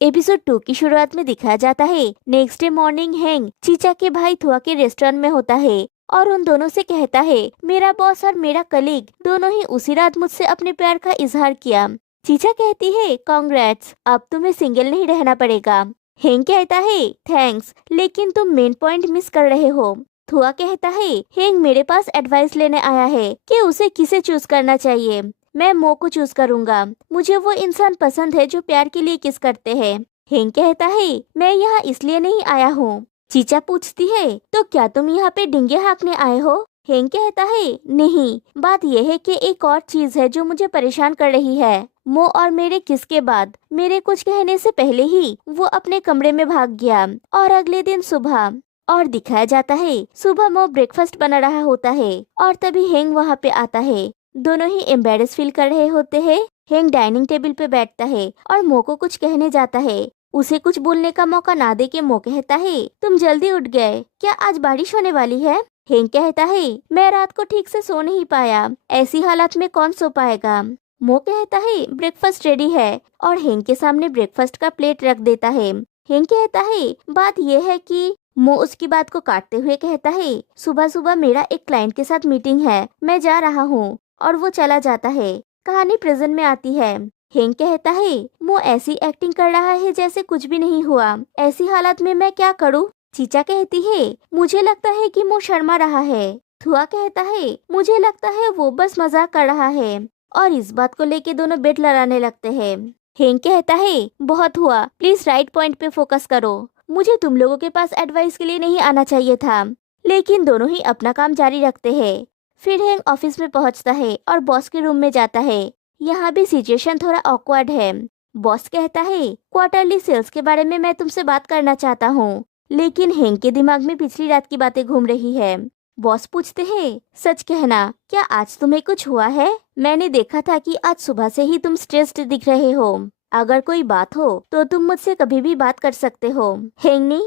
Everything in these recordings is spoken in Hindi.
एपिसोड 2 की शुरुआत में दिखाया जाता है नेक्स्ट डे मॉर्निंग हैंग चीचा के भाई थुआ के रेस्टोरेंट में होता है और उन दोनों से कहता है मेरा बॉस और मेरा कलीग दोनों ही उसी रात मुझसे अपने प्यार का इजहार किया। चीचा कहती है कॉन्ग्रेट्स, अब तुम्हें सिंगल नहीं रहना पड़ेगा। हैंग कहता है थैंक्स, लेकिन तुम मेन पॉइंट मिस कर रहे हो। थुआ कहता है हैंग मेरे पास एडवाइस लेने आया है कि उसे किसे चूज करना चाहिए। मैं मो को चूज करूंगा, मुझे वो इंसान पसंद है जो प्यार के लिए किस करते हैं। हैंग कहता है मैं यहाँ इसलिए नहीं आया हूँ। चीचा पूछती है तो क्या तुम यहाँ पे डिंगे हाँकने आए हो। हैंग कहता है नहीं, बात यह है कि एक और चीज है जो मुझे परेशान कर रही है। मो और मेरे किस के बाद मेरे कुछ कहने से पहले ही वो अपने कमरे में भाग गया और अगले दिन सुबह और दिखाया जाता है सुबह मो ब्रेकफास्ट बना रहा होता है और तभी हैंग वहाँ पे आता है। दोनों ही एम्बेरस फील कर रहे होते हैं। हैंग डाइनिंग टेबल पे बैठता है और मो को कुछ कहने जाता है। उसे कुछ बोलने का मौका ना दे के मो कहता है तुम जल्दी उठ गए, क्या आज बारिश होने वाली है। हैंग कहता है मैं रात को ठीक से सो नहीं पाया, ऐसी हालत में कौन सो पाएगा। मो कहता है ब्रेकफास्ट रेडी है और हैंग के सामने ब्रेकफास्ट का प्लेट रख देता है। हैंग कहता है बात यह है कि मो उसकी बात को काटते हुए कहता है सुबह सुबह मेरा एक क्लाइंट के साथ मीटिंग है, मैं जा रहा हूँ। और वो चला जाता है। कहानी प्रेजेंट में आती है। हैंग कहता है मो ऐसी एक्टिंग कर रहा है जैसे कुछ भी नहीं हुआ, ऐसी हालत में मैं क्या करूँ। चीचा कहती है मुझे लगता है कि मो शर्मा रहा है। थुआ कहता है मुझे लगता है वो बस मजाक कर रहा है और इस बात को लेके दोनों बेट लड़ाने लगते हैं। हैंग कहता है बहुत हुआ, प्लीज राइट पॉइंट पे फोकस करो। मुझे तुम लोगों के पास एडवाइस के लिए नहीं आना चाहिए था। लेकिन दोनों ही अपना काम जारी रखते हैं। फिर हैंग ऑफिस में पहुंचता है और बॉस के रूम में जाता है। यहाँ भी सिचुएशन थोड़ा ऑकवर्ड है। बॉस कहता है क्वार्टरली सेल्स के बारे में मैं तुमसे बात करना चाहता हूँ, लेकिन हैंग के दिमाग में पिछली रात की बातें घूम रही है। बॉस पूछते हैं सच कहना, क्या आज तुम्हें कुछ हुआ है। मैंने देखा था कि आज सुबह से ही तुम स्ट्रेस्ड दिख रहे हो। अगर कोई बात हो तो तुम मुझसे कभी भी बात कर सकते हो। हैंगनी।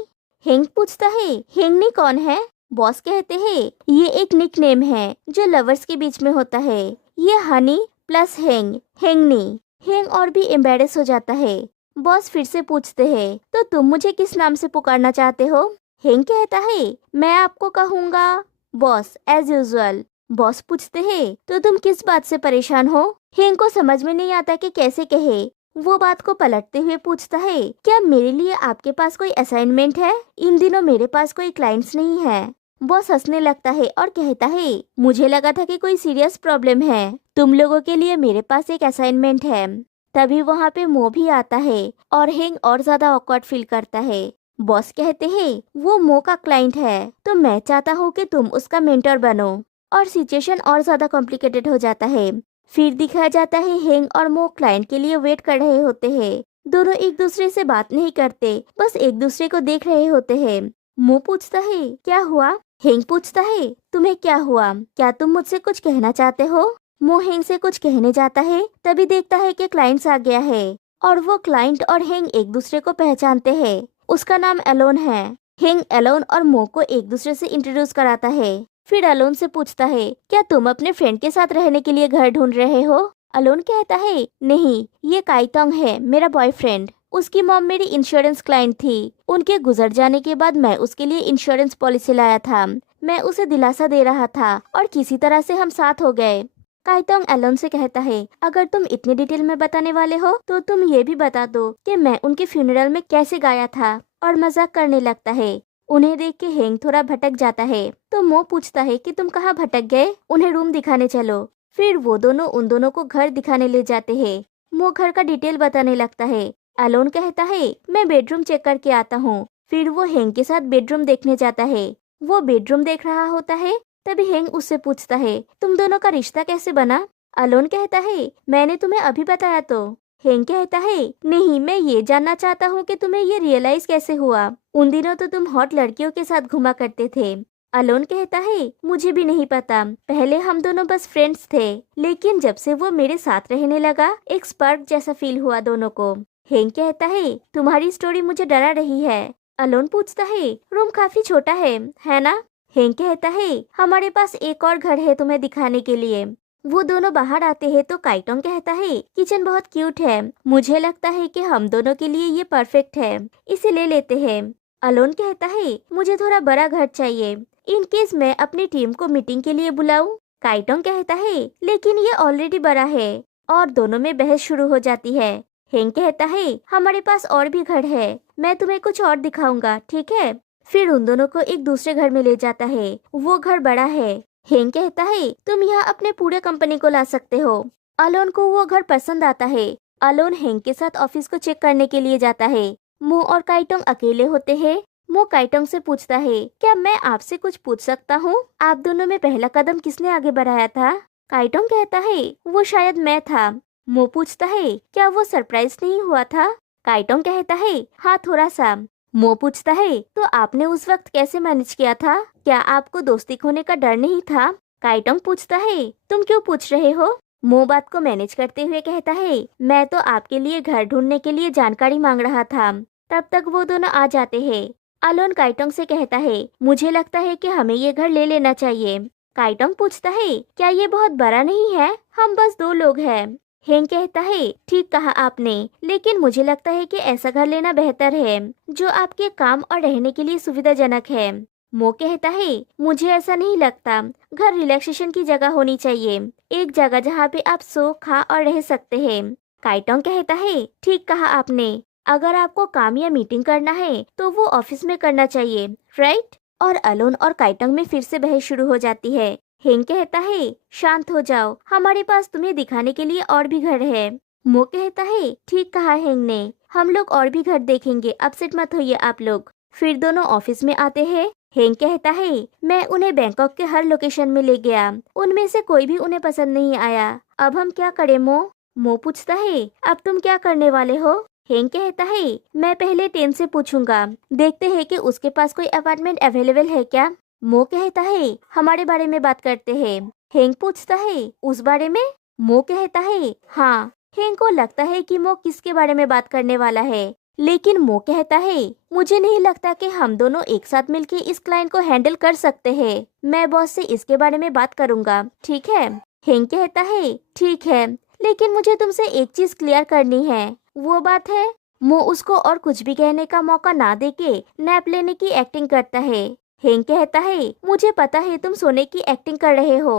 हैंग पूछता है हैंगनी कौन है। बॉस कहते हैं ये एक निकनेम है जो लवर्स के बीच में होता है। ये हनी प्लस हैंग, हैंगनी। हैंग और भी एम्बेरस हो जाता है। बॉस फिर से पूछते हैं तो तुम मुझे किस नाम से पुकारना चाहते हो। हैंग कहता है मैं आपको कहूँगा बॉस एज यूजुअल। बॉस पूछते हैं तो तुम किस बात से परेशान हो। हैंग को समझ में नहीं आता कि कैसे कहे। वो बात को पलटते हुए पूछता है क्या मेरे लिए आपके पास कोई असाइनमेंट है। इन दिनों मेरे पास कोई क्लाइंट्स नहीं है। बॉस हंसने लगता है और कहता है मुझे लगा था कि कोई सीरियस प्रॉब्लम है, तुम लोगों के लिए मेरे पास एक असाइनमेंट है। तभी वहाँ पे मो भी आता है और हैंग और ज्यादा ऑकवर्ड फील करता है। बॉस कहते हैं वो मो का क्लाइंट है तो मैं चाहता हूँ कि तुम उसका मेंटर बनो और सिचुएशन और ज्यादा कॉम्प्लिकेटेड हो जाता है। फिर दिखाया जाता है हैंग और मो क्लाइंट के लिए वेट कर रहे होते हैं। दोनों एक दूसरे से बात नहीं करते, बस एक दूसरे को देख रहे होते हैं। मो पूछता है क्या हुआ। हैंग पूछता है तुम्हें क्या हुआ, क्या तुम मुझसे कुछ कहना चाहते हो। मो हैंग से कुछ कहने जाता है, तभी देखता है कि क्लाइंट्स आ गया है और वो क्लाइंट और हैंग एक दूसरे को पहचानते हैं। उसका नाम एलोन है। हैंग एलोन और मो को एक दूसरे से इंट्रोड्यूस कराता है। फिर अलोन से पूछता है क्या तुम अपने फ्रेंड के साथ रहने के लिए घर ढूंढ रहे हो। अलोन कहता है नहीं, ये काइतोंग है मेरा बॉयफ्रेंड। उसकी मॉम मेरी इंश्योरेंस क्लाइंट थी, उनके गुजर जाने के बाद मैं उसके लिए इंश्योरेंस पॉलिसी लाया था। मैं उसे दिलासा दे रहा था और किसी तरह से हम साथ हो गए। काइतोंग एलोन से कहता है अगर तुम इतने डिटेल में बताने वाले हो तो तुम ये भी बता दो कि मैं उनके फ्यूनरल में कैसे गाया था, और मजाक करने लगता है। उन्हें देख के हैंग थोड़ा भटक जाता है तो मो पूछता है कि तुम कहाँ भटक गए, उन्हें रूम दिखाने चलो। फिर वो दोनों उन दोनों को घर दिखाने ले जाते हैं। मो घर का डिटेल बताने लगता है। एलोन कहता है मैं बेडरूम चेक करके आता हूँ। फिर वो हैंग के साथ बेडरूम देखने जाता है। वो बेडरूम देख रहा होता है, तभी हैंग उससे पूछता है तुम दोनों का रिश्ता कैसे बना। एलोन कहता है मैंने तुम्हें अभी बताया तो। हैंग कहता है नहीं, मैं ये जानना चाहता हूँ कि तुम्हें ये रियलाइज कैसे हुआ। उन दिनों तो तुम हॉट लड़कियों के साथ घुमा करते थे। एलोन कहता है मुझे भी नहीं पता, पहले हम दोनों बस फ्रेंड्स थे, लेकिन जब से वो मेरे साथ रहने लगा एक स्पार्क जैसा फील हुआ दोनों को। हैंग कहता है तुम्हारी स्टोरी मुझे डरा रही है। एलोन पूछता है रूम काफी छोटा है ना। हैंग कहता है हमारे पास एक और घर है तुम्हें दिखाने के लिए। वो दोनों बाहर आते हैं तो काइटोंग कहता है किचन बहुत क्यूट है, मुझे लगता है कि हम दोनों के लिए ये परफेक्ट है, इसे ले लेते हैं। अलोन कहता है मुझे थोड़ा बड़ा घर चाहिए, इन केस मैं अपनी टीम को मीटिंग के लिए बुलाऊं। काइटोंग कहता है लेकिन ये ऑलरेडी बड़ा है, और दोनों में बहस शुरू हो जाती है। हेंग कहता है हमारे पास और भी घर है, मैं तुम्हें कुछ और दिखाऊंगा, ठीक है। फिर उन दोनों को एक दूसरे घर में ले जाता है, वो घर बड़ा है। हेंग कहता है तुम यहाँ अपने पूरे कंपनी को ला सकते हो। अलोन को वो घर पसंद आता है। अलोन हेंग के साथ ऑफिस को चेक करने के लिए जाता है। मो और काइटोंग अकेले होते हैं। मो काइटोंग से पूछता है क्या मैं आपसे कुछ पूछ सकता हूँ, आप दोनों में पहला कदम किसने आगे बढ़ाया था। काइटोंग कहता है वो शायद मैं था। मो पूछता है क्या वो सरप्राइज नहीं हुआ था। काइटोंग कहता है हाँ थोड़ा सा। मो पूछता है तो आपने उस वक्त कैसे मैनेज किया था, क्या आपको दोस्ती खोने का डर नहीं था। काइटोंग पूछता है तुम क्यों पूछ रहे हो। मो बात को मैनेज करते हुए कहता है मैं तो आपके लिए घर ढूंढने के लिए जानकारी मांग रहा था। तब तक वो दोनों आ जाते हैं। अलोन काइटोंग से कहता है मुझे लगता है कि हमें ये घर ले लेना चाहिए। काइटोंग पूछता है क्या ये बहुत बड़ा नहीं है, हम बस 2 लोग हैं। हेंग कहता है ठीक कहा आपने, लेकिन मुझे लगता है कि ऐसा घर लेना बेहतर है जो आपके काम और रहने के लिए सुविधाजनक है। मो कहता है मुझे ऐसा नहीं लगता, घर रिलैक्सेशन की जगह होनी चाहिए, एक जगह जहाँ पे आप सो खा और रह सकते हैं। काइटोंग कहता है ठीक कहा आपने, अगर आपको काम या मीटिंग करना है तो वो ऑफिस में करना चाहिए, राइट। और अलोन और काइटोंग में फिर से बहस शुरू हो जाती है। हेंग कहता है शांत हो जाओ, हमारे पास तुम्हें दिखाने के लिए और भी घर है। मो कहता है ठीक कहा हेंग ने, हम लोग और भी घर देखेंगे, अपसेट मत होइए आप लोग। फिर दोनों ऑफिस में आते हैं। हेंग कहता है मैं उन्हें बैंकॉक के हर लोकेशन में ले गया, उनमें से कोई भी उन्हें पसंद नहीं आया, अब हम क्या करें मो। मो पूछता है अब तुम क्या करने वाले हो। हेंग कहता है मैं पहले टेन से पूछूंगा, देखते हैं कि उसके पास कोई अपार्टमेंट अवेलेबल है क्या। मो कहता है हमारे बारे में बात करते हैं। हेंग पूछता है उस बारे में। मो कहता है हाँ। हेंग को लगता है कि मो किसके बारे में बात करने वाला है, लेकिन मो कहता है मुझे नहीं लगता कि हम दोनों एक साथ मिलकर इस क्लाइंट को हैंडल कर सकते हैं, मैं बॉस से इसके बारे में बात करूंगा, ठीक है। हेंग कहता है ठीक है, लेकिन मुझे तुमसे एक चीज क्लियर करनी है। वो बात है। मो उसको और कुछ भी कहने का मौका ना देके नैप लेने की एक्टिंग करता है। हेंग कहता है मुझे पता है तुम सोने की एक्टिंग कर रहे हो,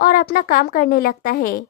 और अपना काम करने लगता है।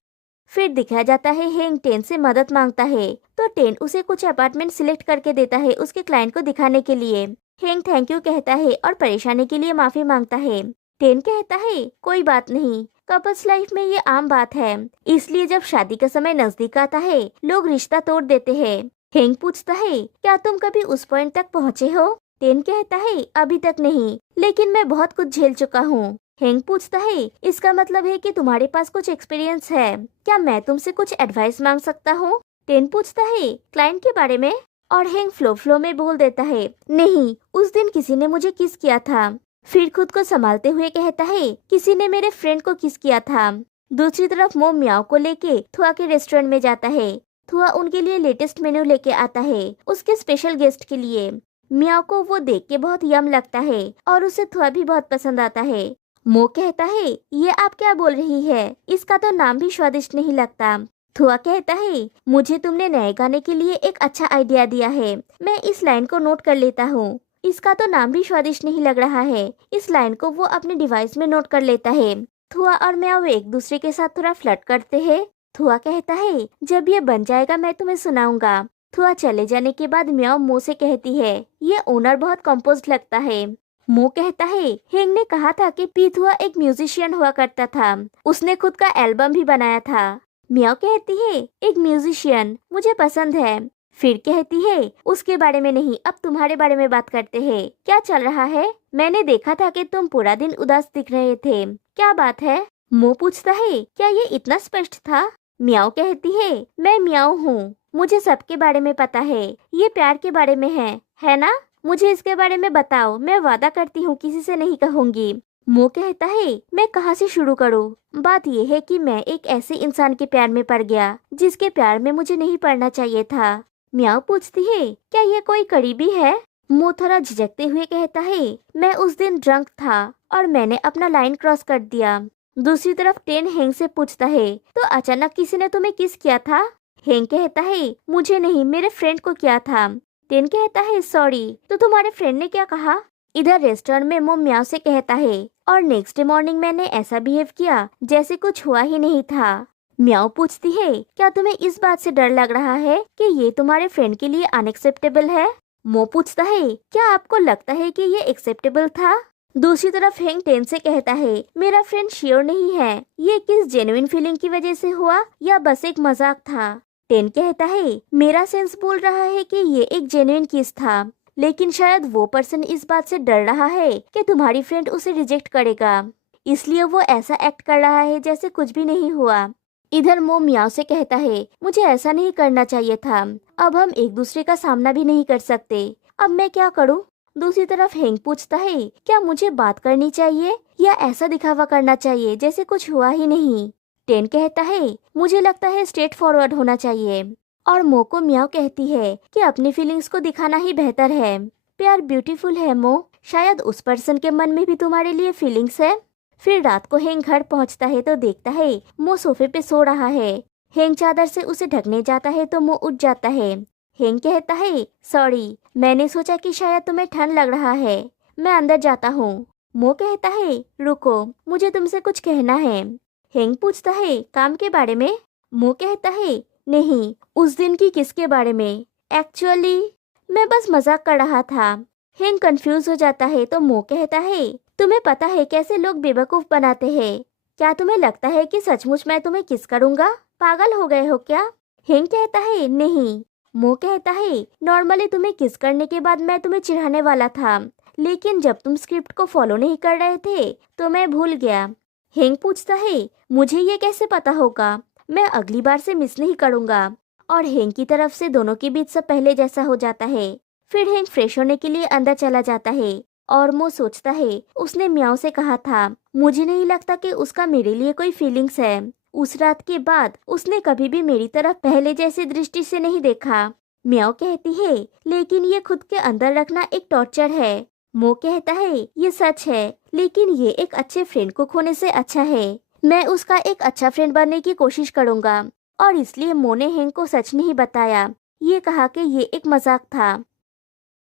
फिर दिखाया जाता है हेंग टेन से मदद मांगता है, तो टेन उसे कुछ अपार्टमेंट सिलेक्ट करके देता है उसके क्लाइंट को दिखाने के लिए। हेंग थैंक यू कहता है और परेशानी के लिए माफी मांगता है। टेन कहता है कोई बात नहीं, कपल्स लाइफ में ये आम बात है, इसलिए जब शादी का समय नजदीक आता है लोग रिश्ता तोड़ देते हैं। हेंग पूछता है क्या तुम कभी उस पॉइंट तक पहुँचे हो। टेन कहता है अभी तक नहीं, लेकिन मैं बहुत कुछ झेल चुका हूँ। हेंग पूछता है इसका मतलब है कि तुम्हारे पास कुछ एक्सपीरियंस है, क्या मैं तुमसे कुछ एडवाइस मांग सकता हूँ। टेन पूछता है क्लाइंट के बारे में, और हेंग फ्लो में बोल देता है नहीं, उस दिन किसी ने मुझे किस किया था। फिर खुद को संभालते हुए कहता है किसी ने मेरे फ्रेंड को किस किया था। दूसरी तरफ मो म्याओ को लेके थुआ के रेस्टोरेंट में जाता है। थुआ उनके लिए लेटेस्ट मेन्यू लेके आता है उसके स्पेशल गेस्ट के लिए। म्याओ को वो देख के बहुत यम लगता है और उसे थुआ भी बहुत पसंद आता है। मो कहता है ये आप क्या बोल रही है, इसका तो नाम भी स्वादिष्ट नहीं लगता। थुआ कहता है मुझे तुमने नए गाने के लिए एक अच्छा आइडिया दिया है, मैं इस लाइन को नोट कर लेता हूँ, इसका तो नाम भी स्वादिष्ट नहीं लग रहा है। इस लाइन को वो अपने डिवाइस में नोट कर लेता है। थुआ और म्याओ एक दूसरे के साथ थोड़ा फ्लर्ट करते हैं। थुआ कहता है जब ये बन जाएगा मैं तुम्हें सुनाऊंगा। थुआ चले जाने के बाद म्याओ मो से कहती है ये ओनर बहुत कंपोज्ड लगता है। मो कहता है हेंग ने कहा था कि पीथुआ एक म्यूजिशियन हुआ करता था, उसने खुद का एल्बम भी बनाया था। म्याओ कहती है एक म्यूजिशियन मुझे पसंद है। फिर कहती है उसके बारे में नहीं, अब तुम्हारे बारे में बात करते हैं, क्या चल रहा है। मैंने देखा था कि तुम पूरा दिन उदास दिख रहे थे, क्या बात है। मो पूछता है क्या ये इतना स्पष्ट था। म्याओ कहती है मैं म्याओ हूँ, मुझे सबके बारे में पता है, ये प्यार के बारे में है ना, मुझे इसके बारे में बताओ, मैं वादा करती हूँ किसी से नहीं कहूँगी। मो कहता है मैं कहाँ से शुरू करूँ, बात यह है कि मैं एक ऐसे इंसान के प्यार में पड़ गया जिसके प्यार में मुझे नहीं पड़ना चाहिए था। म्याओ पूछती है क्या ये कोई करीबी है। मो थोड़ा झिझकते हुए कहता है मैं उस दिन ड्रंक था और मैंने अपना लाइन क्रॉस कर दिया। दूसरी तरफ टेन हेंग से पूछता है, तो अचानक किसी ने तुम्हें किस किया था? हेंग कहता है, मुझे नहीं, मेरे फ्रेंड को किया था। टेन कहता है, सॉरी, तो तुम्हारे फ्रेंड ने क्या कहा? इधर रेस्टोरेंट में मो म्याओ से कहता है, और नेक्स्ट डे मॉर्निंग मैंने ऐसा बिहेव किया जैसे कुछ हुआ ही नहीं था। म्याओ पूछती है, क्या तुम्हें इस बात से डर लग रहा है कि ये तुम्हारे फ्रेंड के लिए अनएक्सेप्टेबल है? मो पूछता है, क्या आपको लगता है कि ये एक्सेप्टेबल था? दूसरी तरफ हेंग टेन से कहता है, मेरा फ्रेंड श्योर नहीं है ये किस जेन्युइन फीलिंग की वजह से हुआ या बस एक मजाक था। टेन कहता है, मेरा सेंस बोल रहा है कि ये एक जेन्युइन किस था, लेकिन शायद वो पर्सन इस बात से डर रहा है कि तुम्हारी फ्रेंड उसे रिजेक्ट करेगा, इसलिए वो ऐसा एक्ट कर रहा है जैसे कुछ भी नहीं हुआ। इधर मो म्याओ से कहता है, मुझे ऐसा नहीं करना चाहिए था, अब हम एक दूसरे का सामना भी नहीं कर सकते, अब मैं क्या करूं? दूसरी तरफ हेंग पूछता है, क्या मुझे बात करनी चाहिए या ऐसा दिखावा करना चाहिए जैसे कुछ हुआ ही नहीं? टेन कहता है, मुझे लगता है स्ट्रेट फॉरवर्ड होना चाहिए। और मो को म्याओ कहती है कि अपनी फीलिंग्स को दिखाना ही बेहतर है। प्यार ब्यूटीफुल है मो, शायद उस पर्सन के मन में भी तुम्हारे लिए फीलिंग्स है। फिर रात को हेंग घर पहुंचता है तो देखता है मो सोफे पे सो रहा है। हेंग चादर से उसे ढकने जाता है तो मो उठ जाता है। हेंग कहता है, सॉरी, मैंने सोचा कि शायद तुम्हें ठंड लग रहा है, मैं अंदर जाता हूँ। मो कहता है, रुको, मुझे तुमसे कुछ कहना है। हेंग पूछता है, काम के बारे में? मो कहता है, नहीं, उस दिन की किसके बारे में? एक्चुअली मैं बस मजाक कर रहा था। हेंग कंफ्यूज हो जाता है तो मो कहता है, तुम्हें पता है कैसे लोग बेवकूफ बनाते हैं? क्या तुम्हें लगता है कि सचमुच मैं तुम्हें किस करूँगा? पागल हो गए हो क्या? हेंग कहता है, नहीं। मो कहता है, नॉर्मली तुम्हें किस करने के बाद मैं तुम्हें चिढ़ाने वाला था, लेकिन जब तुम स्क्रिप्ट को फॉलो नहीं कर रहे थे तो मैं भूल गया। हेंग पूछता है, मुझे ये कैसे पता होगा? मैं अगली बार से मिस नहीं करूँगा। और हेंग की तरफ से दोनों के बीच सब पहले जैसा हो जाता है। फिर हेंग फ्रेश होने के लिए अंदर चला जाता है और मो सोचता है, उसने म्याओ से कहा था, मुझे नहीं लगता कि उसका मेरे लिए कोई फीलिंग्स है। उस रात के बाद उसने कभी भी मेरी तरफ पहले जैसी दृष्टि से नहीं देखा। म्याओ कहती है, लेकिन ये खुद के अंदर रखना एक टॉर्चर है। मो कहता है, ये सच है, लेकिन ये एक अच्छे फ्रेंड को खोने से अच्छा है। मैं उसका एक अच्छा फ्रेंड बनने की कोशिश करूंगा। और इसलिए मो ने हेंग को सच नहीं बताया, ये कहा कि ये एक मजाक था।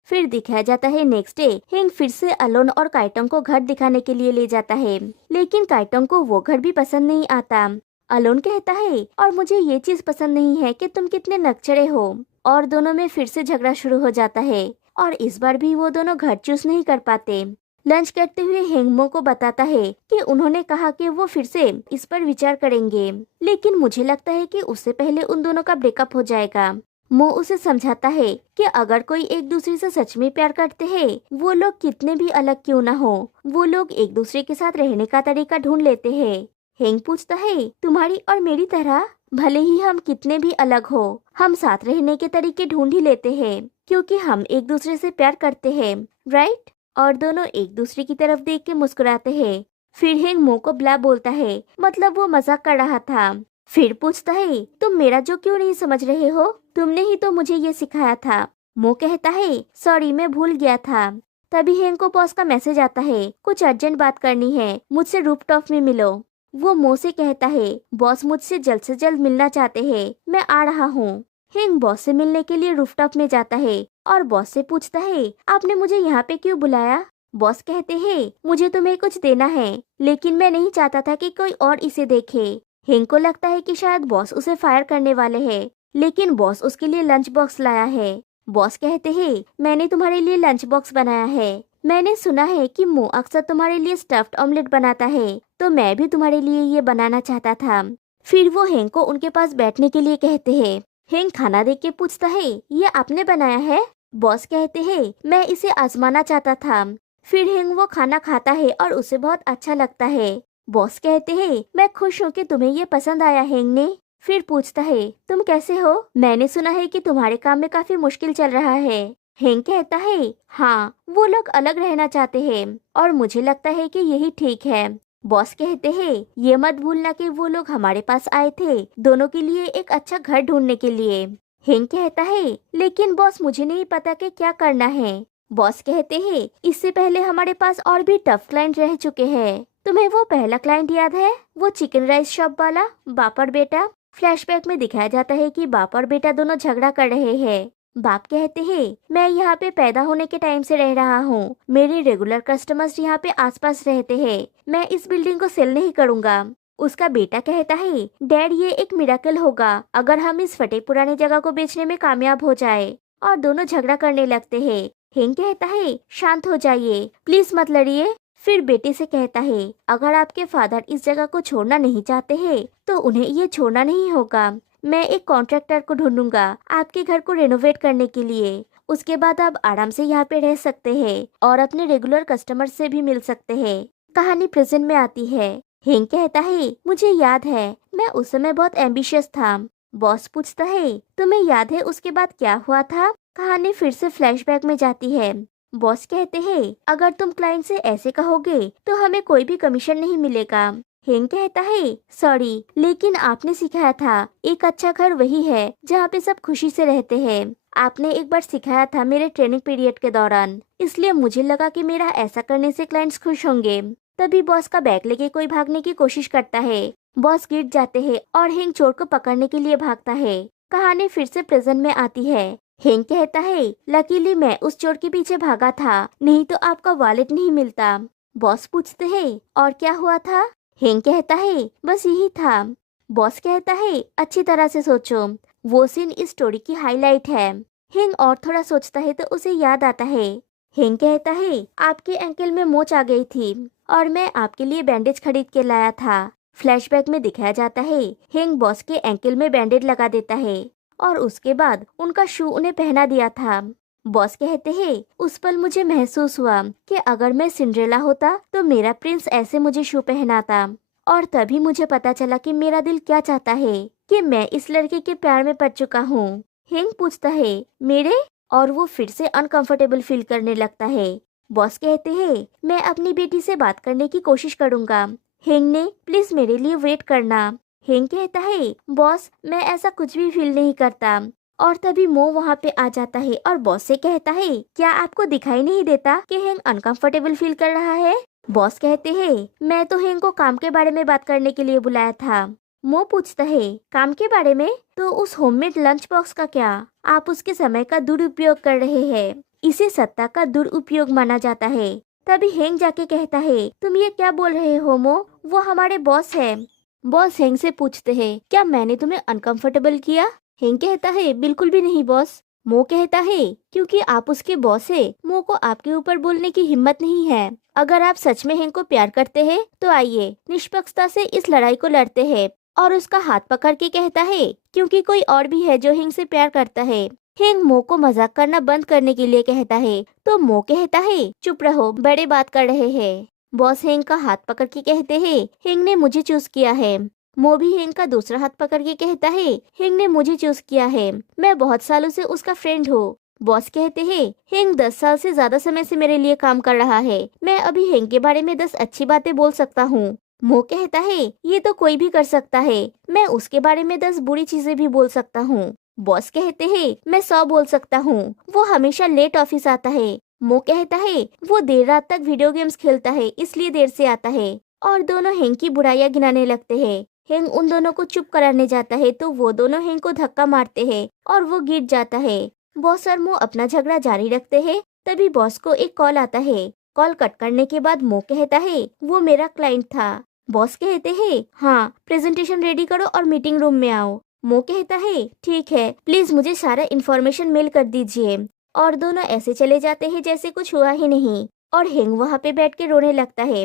फिर दिखाया जाता है नेक्स्ट डे हेंग फिर से अलोन और काइटोंग को घर दिखाने के लिए ले जाता है, लेकिन काइटोंग को वो घर भी पसंद नहीं आता। अलोन कहता है, और मुझे ये चीज पसंद नहीं है कि तुम कितने नकचरे हो। और दोनों में फिर से झगड़ा शुरू हो जाता है और इस बार भी वो दोनों घर चूज नहीं कर पाते। लंच करते हुए हेंग मो को बताता है कि उन्होंने कहा कि वो फिर से इस पर विचार करेंगे, लेकिन मुझे लगता है कि उससे पहले उन दोनों का ब्रेकअप हो जाएगा। मो उसे समझाता है कि अगर कोई एक दूसरे से सच में प्यार करते हैं, वो लोग कितने भी अलग क्यों ना हो, वो लोग एक दूसरे के साथ रहने का तरीका ढूंढ लेते हैं। हेंग पूछता है, तुम्हारी और मेरी तरह? भले ही हम कितने भी अलग हो, हम साथ रहने के तरीके ढूंढ ही लेते हैं, क्योंकि हम एक दूसरे से प्यार करते हैं, राइट? और दोनों एक दूसरे की तरफ देख के मुस्कुराते हैं। फिर हेंग मो को ब्ला बोलता है, मतलब वो मजाक कर रहा था। फिर पूछता है, तुम मेरा जो क्यों नहीं समझ रहे हो? तुमने ही तो मुझे ये सिखाया था। मो कहता है, सॉरी, मैं भूल गया था। तभी हेंग को बॉस का मैसेज आता है, कुछ अर्जेंट बात करनी है, मुझसे रूफटॉप में मिलो। वो मो से कहता है, बॉस मुझसे जल्द से जल्द मिलना चाहते हैं, मैं आ रहा हूँ। हेंग बॉस से मिलने के लिए रूफटॉप में जाता है और बॉस से पूछता है, आपने मुझे यहाँ पे क्यों बुलाया? बॉस कहते हैं, मुझे तुम्हें कुछ देना है, लेकिन मैं नहीं चाहता था कि कोई और इसे देखे। हेंग को लगता है कि शायद बॉस उसे फायर करने वाले हैं, लेकिन बॉस उसके लिए लंच बॉक्स लाया है। बॉस कहते हैं, मैंने तुम्हारे लिए लंच बॉक्स बनाया है। मैंने सुना है कि मो अक्सर तुम्हारे लिए स्टफ्ड ऑमलेट बनाता है, तो मैं भी तुम्हारे लिए ये बनाना चाहता था। फिर वो हेंग को उनके पास बैठने के लिए कहते हैं। हेंग खाना देख के पूछता है, ये आपने बनाया है? बॉस कहते हैं, मैं इसे आजमाना चाहता था। फिर हेंग वो खाना खाता है और उसे बहुत अच्छा लगता है। बॉस कहते हैं, मैं खुश हूँ कि तुम्हें ये पसंद आया हेंग ने। फिर पूछता है, तुम कैसे हो? मैंने सुना है कि तुम्हारे काम में काफी मुश्किल चल रहा है। हेंग कहता है, हाँ, वो लोग अलग रहना चाहते हैं और मुझे लगता है कि यही ठीक है। बॉस कहते हैं, ये मत भूलना कि वो लोग हमारे पास आए थे दोनों के लिए एक अच्छा घर ढूंढने के लिए। हेंग कहता है, लेकिन बॉस मुझे नहीं पता कि क्या करना है। बॉस कहते हैं, इससे पहले हमारे पास और भी टफ क्लाइंट रह चुके हैं। तुम्हें वो पहला क्लाइंट याद है, वो चिकन राइस शॉप वाला, बाप और बेटा? फ्लैशबैक में दिखाया जाता है कि बाप और बेटा दोनों झगड़ा कर रहे हैं। बाप कहते हैं, मैं यहाँ पे पैदा होने के टाइम से रह रहा हूँ, मेरे रेगुलर कस्टमर्स यहाँ पे आसपास रहते हैं, मैं इस बिल्डिंग को सेल नहीं करूँगा। उसका बेटा कहता है, डैड ये एक मिराकल होगा अगर हम इस फटे पुराने जगह को बेचने में कामयाब हो जाए। और दोनों झगड़ा करने लगते हैं। हेंग कहता है, शांत हो जाइए, प्लीज मत लड़िए। फिर बेटे से कहता है, अगर आपके फादर इस जगह को छोड़ना नहीं चाहते हैं तो उन्हें ये छोड़ना नहीं होगा। मैं एक कॉन्ट्रैक्टर को ढूंढूंगा आपके घर को रेनोवेट करने के लिए। उसके बाद आप आराम से यहाँ पे रह सकते हैं और अपने रेगुलर कस्टमर से भी मिल सकते हैं। कहानी प्रेजेंट में आती है। हेंग कहता है, मुझे याद है, मैं उस समय बहुत एम्बिशियस था। बॉस पूछता है, तुम्हें याद है उसके बाद क्या हुआ था? कहानी फिर से फ्लैशबैक में जाती है। बॉस कहते हैं, अगर तुम क्लाइंट से ऐसे कहोगे तो हमें कोई भी कमीशन नहीं मिलेगा। हेंग कहता है, सॉरी, लेकिन आपने सिखाया था एक अच्छा घर वही है जहाँ पे सब खुशी से रहते हैं। आपने एक बार सिखाया था मेरे ट्रेनिंग पीरियड के दौरान, इसलिए मुझे लगा कि मेरा ऐसा करने से क्लाइंट्स खुश होंगे। तभी बॉस का बैग लेके कोई भागने की कोशिश करता है। बॉस गिर जाते हैं और हेंग चोर को पकड़ने के लिए भागता है। कहानी फिर से प्रेजेंट में आती है। हेंग कहता है, लकीली मैं उस चोर के पीछे भागा था, नहीं तो आपका वॉलेट नहीं मिलता। बॉस पूछते हैं, और क्या हुआ था? हेंग कहता है, बस यही था। बॉस कहता है, अच्छी तरह से सोचो, वो सीन इस स्टोरी की हाईलाइट है। हेंग और थोड़ा सोचता है तो उसे याद आता है। हेंग कहता है, आपके एंकल में मोच आ गई थी और मैं आपके लिए बैंडेज खरीद के लाया था। फ्लैशबैक में दिखाया जाता है, हेंग बॉस के एंकल में बैंडेज लगा देता है और उसके बाद उनका शू उन्हें पहना दिया था। बॉस कहते हैं, उस पल मुझे महसूस हुआ कि अगर मैं सिंड्रेला होता तो मेरा प्रिंस ऐसे मुझे शू पहनाता। और तभी मुझे पता चला कि मेरा दिल क्या चाहता है, कि मैं इस लड़के के प्यार में पड़ चुका हूँ। हेंग पूछता है, मेरे? और वो फिर से अनकंफर्टेबल फील करने लगता है। बॉस कहते हैं, मैं अपनी बेटी से बात करने की कोशिश करूँगा। हेंग ने, प्लीज मेरे लिए वेट करना। हेंग कहता है, बॉस मैं ऐसा कुछ भी फील नहीं करता। और तभी मो वहाँ पे आ जाता है और बॉस से कहता है, क्या आपको दिखाई नहीं देता कि हेंग अनकंफर्टेबल फील कर रहा है? बॉस कहते हैं, मैं तो हेंग को काम के बारे में बात करने के लिए बुलाया था। मो पूछता है, काम के बारे में? तो उस होममेड लंच बॉक्स का क्या? आप उसके समय का दुरुपयोग कर रहे हैं, इसे सत्ता का दुरुपयोग माना जाता है। तभी हेंग जाके कहता है, तुम ये क्या बोल रहे हो मो, वो हमारे बॉस है। बॉस हेंग से पूछते हैं, क्या मैंने तुम्हें अनकंफर्टेबल किया? हेंग कहता है, बिल्कुल भी नहीं बॉस। मो कहता है, क्योंकि आप उसके बॉस है, मो को आपके ऊपर बोलने की हिम्मत नहीं है। अगर आप सच में हेंग को प्यार करते हैं तो आइए निष्पक्षता से इस लड़ाई को लड़ते हैं। और उसका हाथ पकड़ के कहता है, क्योंकि कोई और भी है जो हेंग से प्यार करता है। हेंग मो को मजाक करना बंद करने के लिए कहता है, तो मो कहता है, चुप रहो, बड़े बात कर रहे हैं। बॉस हेंग का हाथ पकड़ के कहते हैं, हेंग ने मुझे चूज किया है। मो भी हेंग का दूसरा हाथ पकड़ के कहता है, हेंग ने मुझे चूज किया है, मैं बहुत सालों से उसका फ्रेंड हूँ। बॉस कहते हैं, हेंग 10 साल से ज्यादा समय से मेरे लिए काम कर रहा है, मैं अभी हेंग के बारे में 10 अच्छी बातें बोल सकता हूँ। मो कहता है, ये तो कोई भी कर सकता है, मैं उसके बारे में 10 बुरी चीजें भी बोल सकता हूँ। बॉस कहते हैं, मैं 100 बोल सकता हूँ, वो हमेशा लेट ऑफिस आता है। मो कहता है, वो देर रात तक वीडियो गेम्स खेलता है इसलिए देर से आता है। और दोनों हेंग की बुराइयां गिनाने लगते हैं। हेंग उन दोनों को चुप कराने जाता है तो वो दोनों हेंग को धक्का मारते हैं और वो गिर जाता है। बॉस और मो अपना झगड़ा जारी रखते हैं। तभी बॉस को एक कॉल आता है। कॉल कट करने के बाद मो कहता है, वो मेरा क्लाइंट था। बॉस कहते हैं, हाँ, प्रेजेंटेशन रेडी करो और मीटिंग रूम में आओ। मो कहता है, ठीक है, प्लीज मुझे सारा इन्फॉर्मेशन मेल कर दीजिए। और दोनों ऐसे चले जाते हैं जैसे कुछ हुआ ही नहीं। और हेंग वहाँ पे बैठ के रोने लगता है।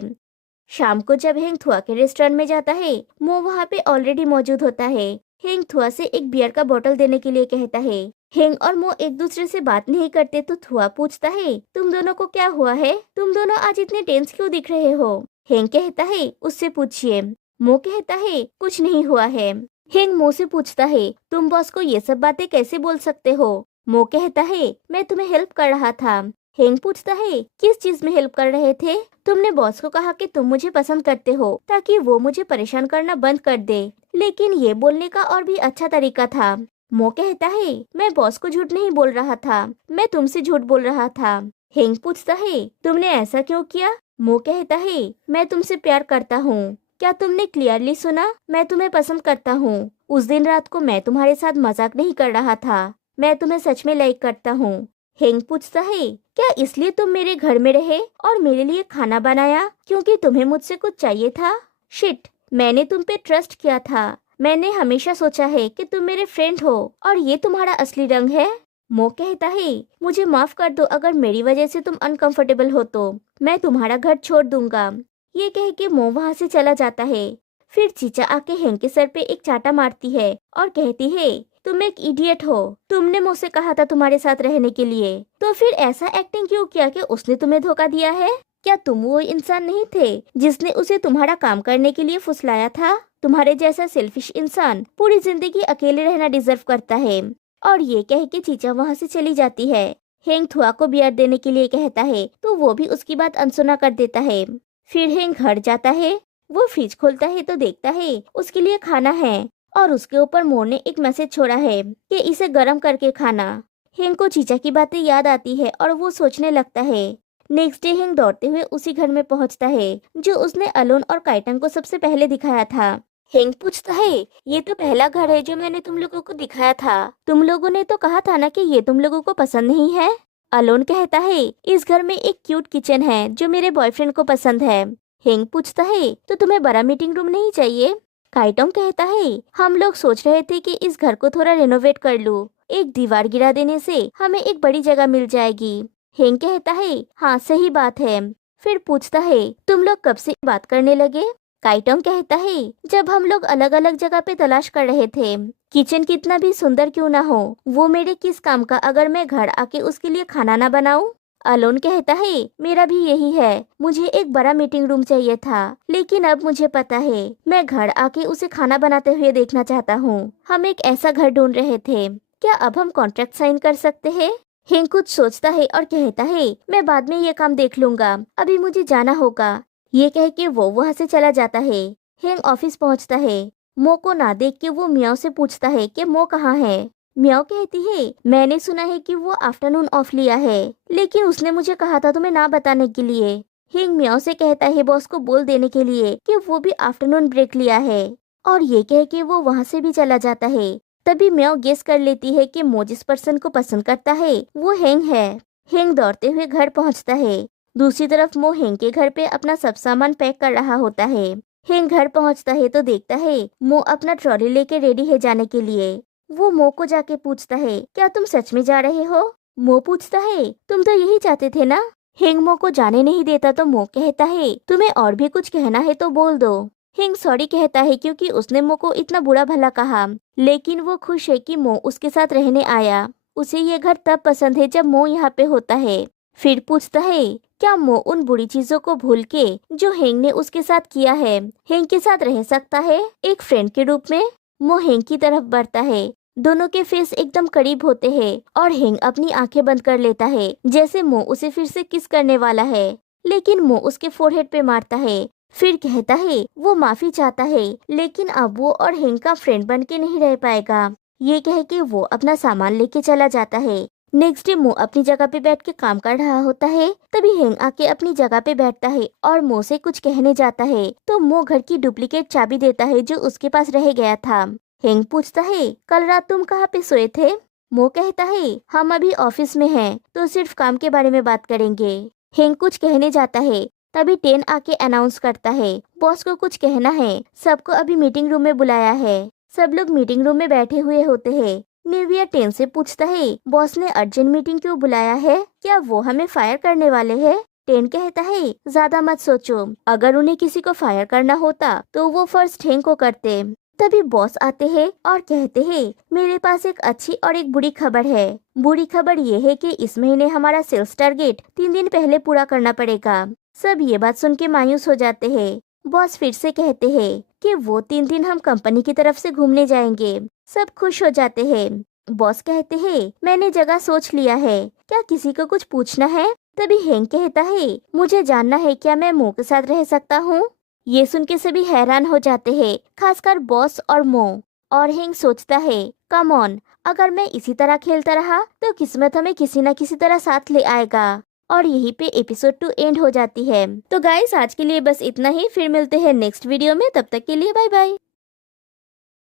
शाम को जब हेंग थुआ के रेस्टोरेंट में जाता है, मो वहाँ पे ऑलरेडी मौजूद होता है। हेंग थुआ से एक बियर का बोतल देने के लिए कहता है। हेंग और मो एक दूसरे से बात नहीं करते तो थुआ पूछता है, तुम दोनों को क्या हुआ है? तुम दोनों आज इतने टेंस क्यों दिख रहे हो? हेंग कहता है, उससे पूछिए। मो कहता है, कुछ नहीं हुआ है। हेंग मो से पूछता है, तुम बॉस को ये सब बातें कैसे बोल सकते हो? मो कहता है, मैं तुम्हें हेल्प कर रहा था। हेंग पूछता है, किस चीज में हेल्प कर रहे थे? तुमने बॉस को कहा कि तुम मुझे पसंद करते हो ताकि वो मुझे परेशान करना बंद कर दे, लेकिन ये बोलने का और भी अच्छा तरीका था। मो कहता है, मैं बॉस को झूठ नहीं बोल रहा था, मैं तुमसे झूठ बोल रहा था। हेंग पूछता है, तुमने ऐसा क्यों किया? मो कहता है, मैं तुमसे प्यार करता हूँ। क्या तुमने क्लियरली सुना? मैं तुम्हें पसंद करता हूँ। उस दिन रात को मैं तुम्हारे साथ मजाक नहीं कर रहा था। मैं तुम्हें सच में लाइक करता हूँ। हेंग पूछता है, क्या इसलिए तुम मेरे घर में रहे और मेरे लिए खाना बनाया क्योंकि तुम्हें मुझसे कुछ चाहिए था? शिट, मैंने तुम पे ट्रस्ट किया था। मैंने हमेशा सोचा है कि तुम मेरे फ्रेंड हो और ये तुम्हारा असली रंग है। मो कहता है, मुझे माफ कर दो अगर मेरी वजह से तुम अनकंफर्टेबल हो तो मैं तुम्हारा घर छोड़ दूंगा। ये कह के मो वहाँ से चला जाता है। फिर चीचा आके हेंग के सर पे एक चाटा मारती है और कहती है, तुम एक इडियट हो। तुमने मुझसे कहा था तुम्हारे साथ रहने के लिए, तो फिर ऐसा एक्टिंग क्यों किया कि उसने तुम्हें धोखा दिया है? क्या तुम वो इंसान नहीं थे जिसने उसे तुम्हारा काम करने के लिए फुसलाया था? तुम्हारे जैसा सेल्फिश इंसान पूरी जिंदगी अकेले रहना डिजर्व करता है। और ये कह के चीचा वहाँ से चली जाती है। हेंग थुआ को बियर देने के लिए कहता है तो वो भी उसकी बात अनसुना कर देता है। फिर हेंग घर जाता है। वो फ्रिज खोलता है तो देखता है उसके लिए खाना है और उसके ऊपर मोर ने एक मैसेज छोड़ा है कि इसे गर्म करके खाना। हेंग को चीचा की बातें याद आती है और वो सोचने लगता है। नेक्स्ट डे हेंग दौड़ते हुए उसी घर में पहुंचता है जो उसने अलोन और काइटन को सबसे पहले दिखाया था। हेंग पूछता है, ये तो पहला घर है जो मैंने तुम लोगों को दिखाया था। तुम लोगों ने तो कहा था ना कि ये तुम लोगों को पसंद नहीं है। अलोन कहता है, इस घर में एक क्यूट किचन है जो मेरे बॉयफ्रेंड को पसंद है। हेंग पूछता है, तो तुम्हें बड़ा मीटिंग रूम नहीं चाहिए? काइटोंग कहता है, हम लोग सोच रहे थे कि इस घर को थोड़ा रेनोवेट कर लूं। एक दीवार गिरा देने से हमें एक बड़ी जगह मिल जाएगी। हेंग कहता है, हाँ सही बात है। फिर पूछता है, तुम लोग कब से बात करने लगे? काइटोंग कहता है, जब हम लोग अलग अलग जगह पे तलाश कर रहे थे। किचन कितना भी सुंदर क्यों ना हो, वो मेरे किस काम का अगर मैं घर आके उसके लिए खाना ना बनाऊं? अलोन कहता है, मेरा भी यही है। मुझे एक बड़ा मीटिंग रूम चाहिए था, लेकिन अब मुझे पता है मैं घर आके उसे खाना बनाते हुए देखना चाहता हूँ। हम एक ऐसा घर ढूंढ रहे थे। क्या अब हम कॉन्ट्रैक्ट साइन कर सकते हैं? हिंग कुछ सोचता है और कहता है, मैं बाद में ये काम देख लूंगा, अभी मुझे जाना होगा। ये कह के वो वहाँ से चला जाता है। हेंग ऑफिस पहुँचता है। मो को ना देख के वो मियाओ से पूछता है कि मो कहाँ है। मियाओ कहती है, मैंने सुना है कि वो आफ्टरनून ऑफ लिया है, लेकिन उसने मुझे कहा था तुम्हें ना बताने के लिए। हिंग मियाओ से कहता है बॉस को बोल देने के लिए कि वो भी आफ्टरनून ब्रेक लिया है, और ये कह के वो वहाँ से भी चला जाता है। तभी मियाओ गेस कर लेती है कि मो जिस पर्सन को पसंद करता है वो हेंग है। हेंग दौड़ते हुए घर पहुँचता है। दूसरी तरफ मो हेंग के घर पे अपना सब सामान पैक कर रहा होता है। हेंग घर पहुंचता है तो देखता है मो अपना ट्रॉली लेके रेडी है जाने के लिए। वो मो को जाके पूछता है, क्या तुम सच में जा रहे हो? मो पूछता है, तुम तो यही चाहते थे ना? हेंग मो को जाने नहीं देता तो मो कहता है, तुम्हें और भी कुछ कहना है तो बोल दो। हेंग सॉरी कहता है क्योंकि उसने मो को इतना बुरा भला कहा, लेकिन वो खुश है कि मो उसके साथ रहने आया। उसे ये घर तब पसंद है जब मो यहाँ पे होता है। फिर पूछता है, क्या मो उन बुरी चीजों को भूल के जो हेंग ने उसके साथ किया है, हेंग के साथ रह सकता है एक फ्रेंड के रूप में? मो हेंग की तरफ बढ़ता है। दोनों के फेस एकदम करीब होते हैं और हेंग अपनी आंखें बंद कर लेता है जैसे मो उसे फिर से किस करने वाला है, लेकिन मो उसके फोरहेड पे मारता है। फिर कहता है वो माफी चाहता है, लेकिन अब वो और हेंग का फ्रेंड बन के नहीं रह पाएगा। ये कह के वो अपना सामान लेके चला जाता है। नेक्स्ट डे मो अपनी जगह पे बैठ के काम कर रहा होता है। तभी हेंग आके अपनी जगह पे बैठता है और मो से कुछ कहने जाता है तो मो घर की डुप्लीकेट चाबी देता है जो उसके पास रह गया था। हेंग पूछता है, कल रात तुम कहाँ पे सोए थे? मो कहता है, हम अभी ऑफिस में हैं तो सिर्फ काम के बारे में बात करेंगे। हेंग कुछ कहने जाता है तभी टेन आके अनाउंस करता है, बॉस को कुछ कहना है, सबको अभी मीटिंग रूम में बुलाया है। सब लोग मीटिंग रूम में बैठे हुए होते हैं। निविया टेन से पूछता है, बॉस ने अर्जेंट मीटिंग क्यों बुलाया है? क्या वो हमें फायर करने वाले हैं? टेन कहता है, ज्यादा मत सोचो, अगर उन्हें किसी को फायर करना होता तो वो फर्स्ट हेंग को करते। तभी बॉस आते हैं और कहते हैं, मेरे पास एक अच्छी और एक बुरी खबर है। बुरी खबर ये है कि इस महीने हमारा सेल्स टारगेट 3 दिन पहले पूरा करना पड़ेगा। सब ये बात सुन के मायूस हो जाते हैं। बॉस फिर से कहते हैं कि वो 3 दिन हम कंपनी की तरफ से घूमने जाएंगे। सब खुश हो जाते हैं। बॉस कहते हैं, मैंने जगह सोच लिया है, क्या किसी को कुछ पूछना है? तभी हेंग कहता है, मुझे जानना है क्या मैं मो के साथ रह सकता हूँ? ये सुन के सभी हैरान हो जाते हैं, खासकर बॉस और मो। और हेंग सोचता है, कम ऑन, अगर मैं इसी तरह खेलता रहा तो किस्मत हमें किसी न किसी तरह साथ ले आएगा। और यहीं पे एपिसोड 2 एंड हो जाती है। तो गाइस आज के लिए बस इतना ही, फिर मिलते हैं नेक्स्ट वीडियो में, तब तक के लिए बाय बाय।